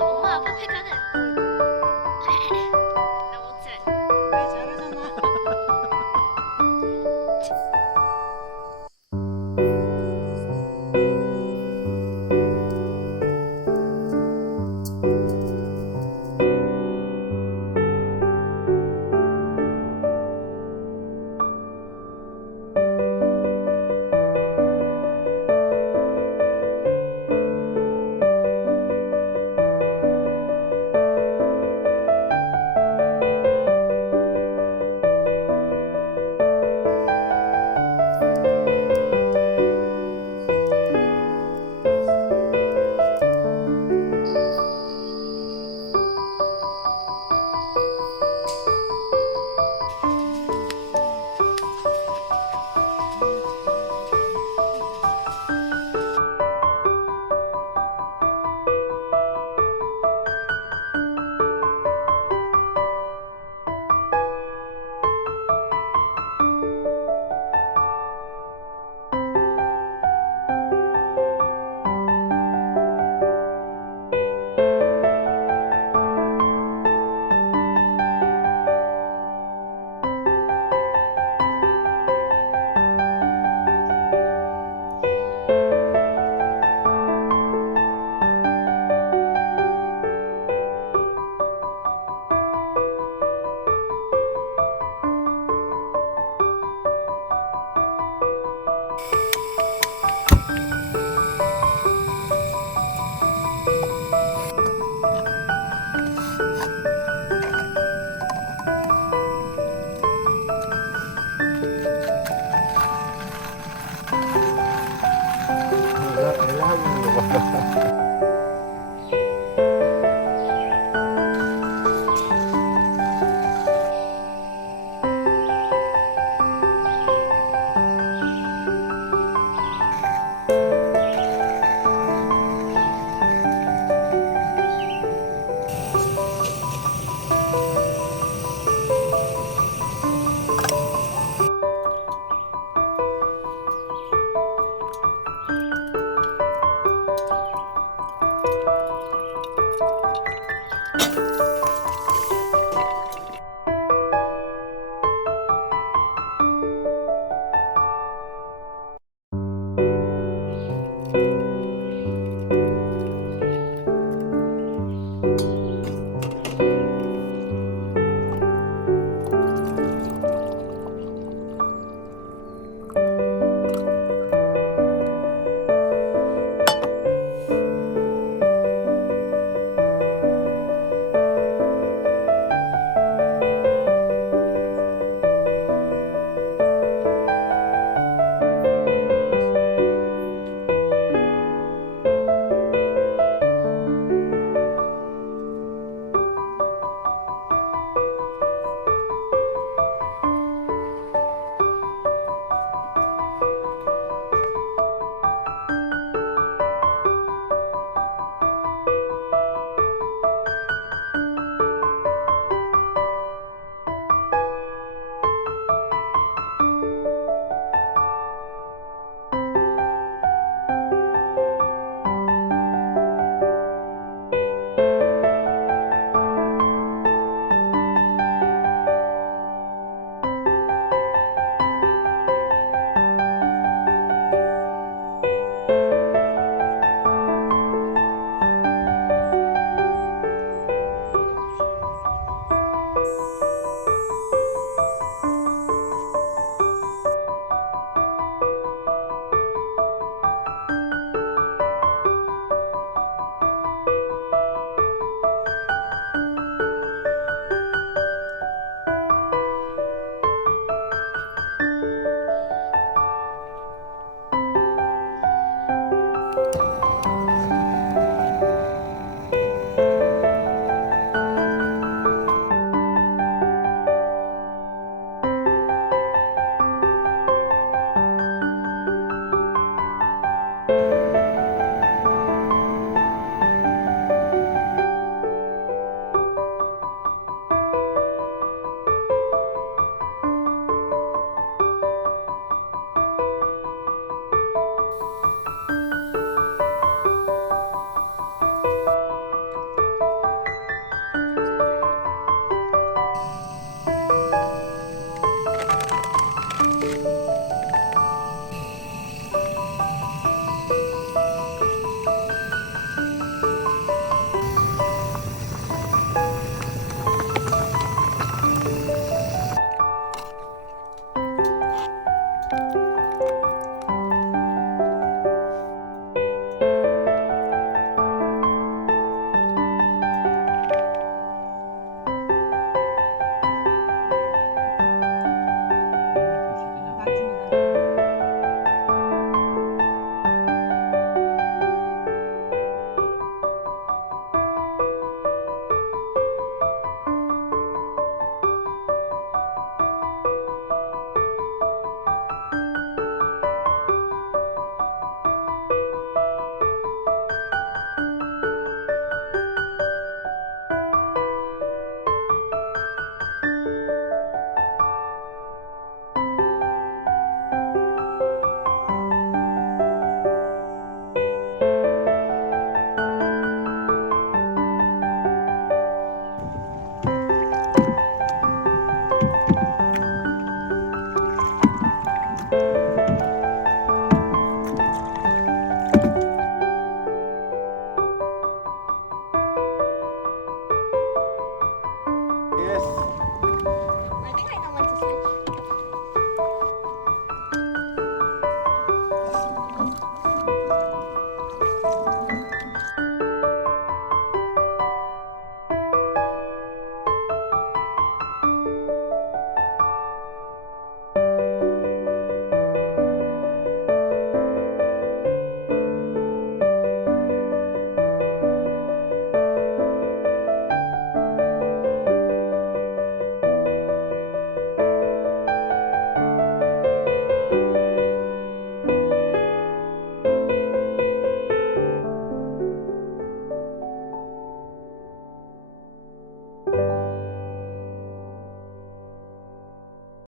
我们要拍拍。